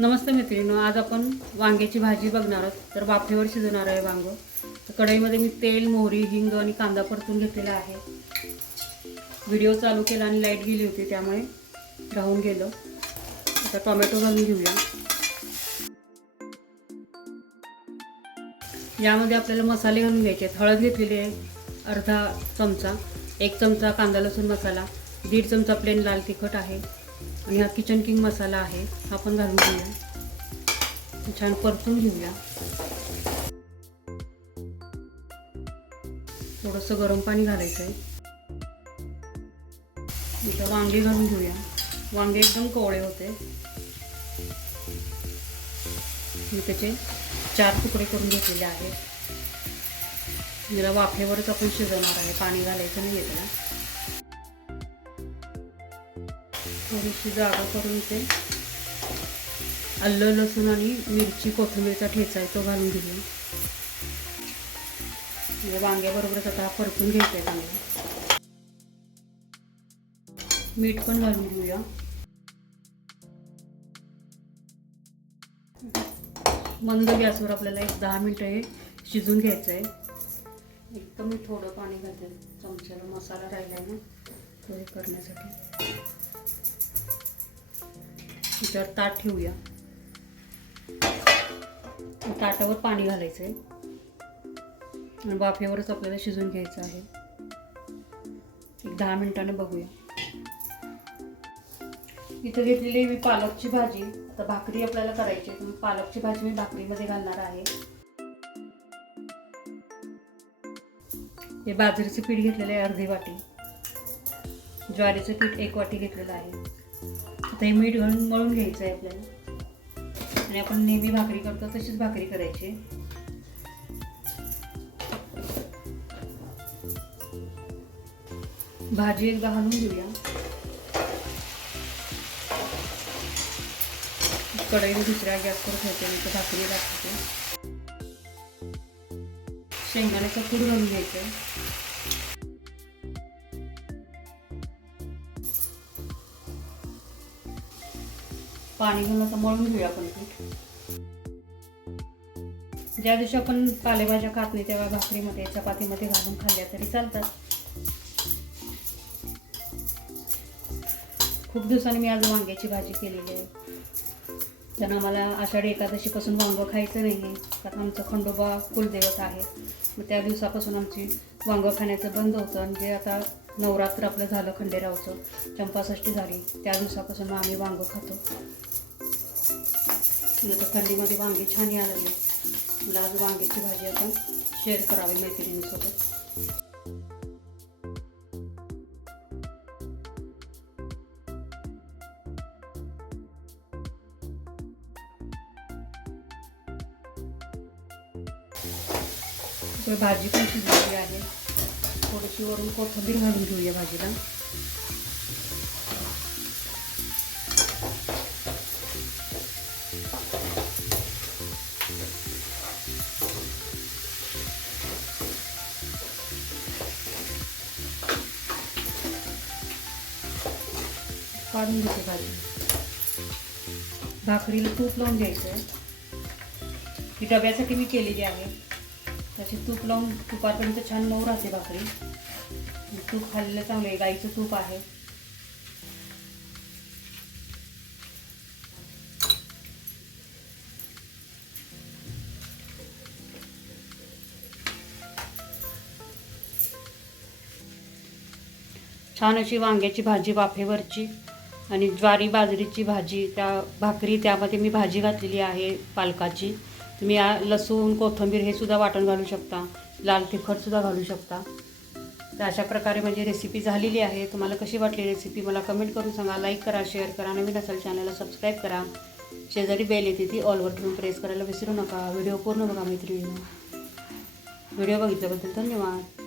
नमस्ते मित्रिनो आज आपण वांग्याची भाजी बघणार आहोत. तर वाफेवर शिजवणार आहे वांग. तर कढईमध्ये मी तेल मोहरी हिंग आणि कांदा परतून घेतलेला आहे. व्हिडिओ चालू केला आणि लाइट गेली होती त्यामुळे राहून गेलो. आता टोमॅटो घालून घेऊया. यामध्ये आपल्याला मसाले घालून घ्यायचे आहेत. हळद घेतलेली आहे अर्धा चमचा एक चमचा कांदा लसूण मसाला दीड चमचा प्लेन लाल तिखट आहे. आणि हा किचन किंग मसाला आहे. हा पण घालून घेऊया. छान परतून घेऊया. थोडंसं गरम पाणी घालायचं आहे इथं वांगे घालून घेऊया. वांगे एकदम कोवळे होते. मी त्याचे चार तुकडे करून घेतलेले आहेत. याला वाफेवरच आपण शिजवणार आहे. पाणी घालायचं नाही आहे त्याला. थोडीशी जागा करून ते आलं लसूण आणि मिरची कोथिंबीरचा ठेचा आहे तो घालून घेऊया म्हणजे वांग्याबरोबरच आता परतून घ्यायचा आहे चांगला मीठ पण घालून घेऊया. मंद गॅसवर आपल्याला एक दहा मिनटं हे शिजून घ्यायचं आहे. एकदम मी थोडं पाणी घालते. चमच्याला मसाला राहिला आहे ना तो हे करण्यासाठी. त्याच्यावर ताट ठेवूया. ताटावर पाणी घालायचं आहे आणि वाफेवरच आपल्याला शिजून घ्यायचं आहे. एक दहा मिनिटाने बघूया. इथं घेतलेली मी पालकची भाजी. आता भाकरी आपल्याला करायची आहे. पालकची भाजी मी भाकरीमध्ये घालणार आहे. हे बाजरीचं पीठ घेतलेलं आहे अर्धी वाटी. ज्वारीचं पीठ एक वाटी घेतलेलं आहे. आता हे मीठ घालून मळून घ्यायचं आहे आपल्याला. आणि आपण नेहमी भाकरी करतो तशीच भाकरी करायची. भाजी एकदा घालून घेऊया. कढई दुसऱ्या गॅसवर ठेवते मी तर भाकरी लागते शेंगदाण्याचा कूट घालून घ्यायचं पाणी घालून असं मळून घेऊया आपण पीठ ज्या दिवशी आपण पालेभाज्या खात नाही तेव्हा भाकरीमध्ये चपातीमध्ये घालून खाल्ल्या तरी चालतात. खूप दिवसांनी मी आज वांग्याची भाजी केलेली आहे. त्यांना आम्हाला आषाढी एकादशीपासून वांगं खायचं नाही कारण आमचं खंडोबा कुलदेवत आहे. मग त्या दिवसापासून आमची वांगं खाण्याचं बंद होतं आणि जे आता नवरात्र आपलं झालं खंडेरावचं चंपाषष्ठी झाली त्या दिवसापासून मग आम्ही वांगं खातो. नंतर थंडीमध्ये वांगे छान यायला मला आज वांग्याची भाजी आपण शेअर करावी मैत्रिणीसोबत. तर भाजी पण शिजलेली आहे. थोडीशी वरून कोथिंबीर घालून घेऊया भाजीला. काढून घेते भाजी. भाकरीला तूप लावून घ्यायचं आहे ही डब्यासाठी मी केलेली आहे. त्याचे तूप लावून तुपापर्यंत छान मऊ राहते भाकरी. तूप खाल्लेलं चांगलं आहे गाईचं तूप आहे. छान अशी वांग्याची भाजी वाफेवरची आणि ज्वारी बाजरीची भाजी त्या भाकरी त्यामध्ये मी भाजी घातलेली आहे पालकाची. तुम्ही लसूण कोथिंबीर हे सुद्धा वाटण घालू शकता. लाल तिखटसुद्धा घालू शकता. तर अशा प्रकारे माझी रेसिपी झालेली आहे. तुम्हाला कशी वाटली रेसिपी मला कमेंट करून सांगा. लाईक करा शेअर करा. नवीन असेल चॅनलला सबस्क्राईब करा. शेजारी बेल येते ती ऑलवर ठेवून प्रेस करायला विसरू नका. व्हिडिओ पूर्ण बघा मैत्रिणीनं. व्हिडिओ बघितल्याबद्दल धन्यवाद.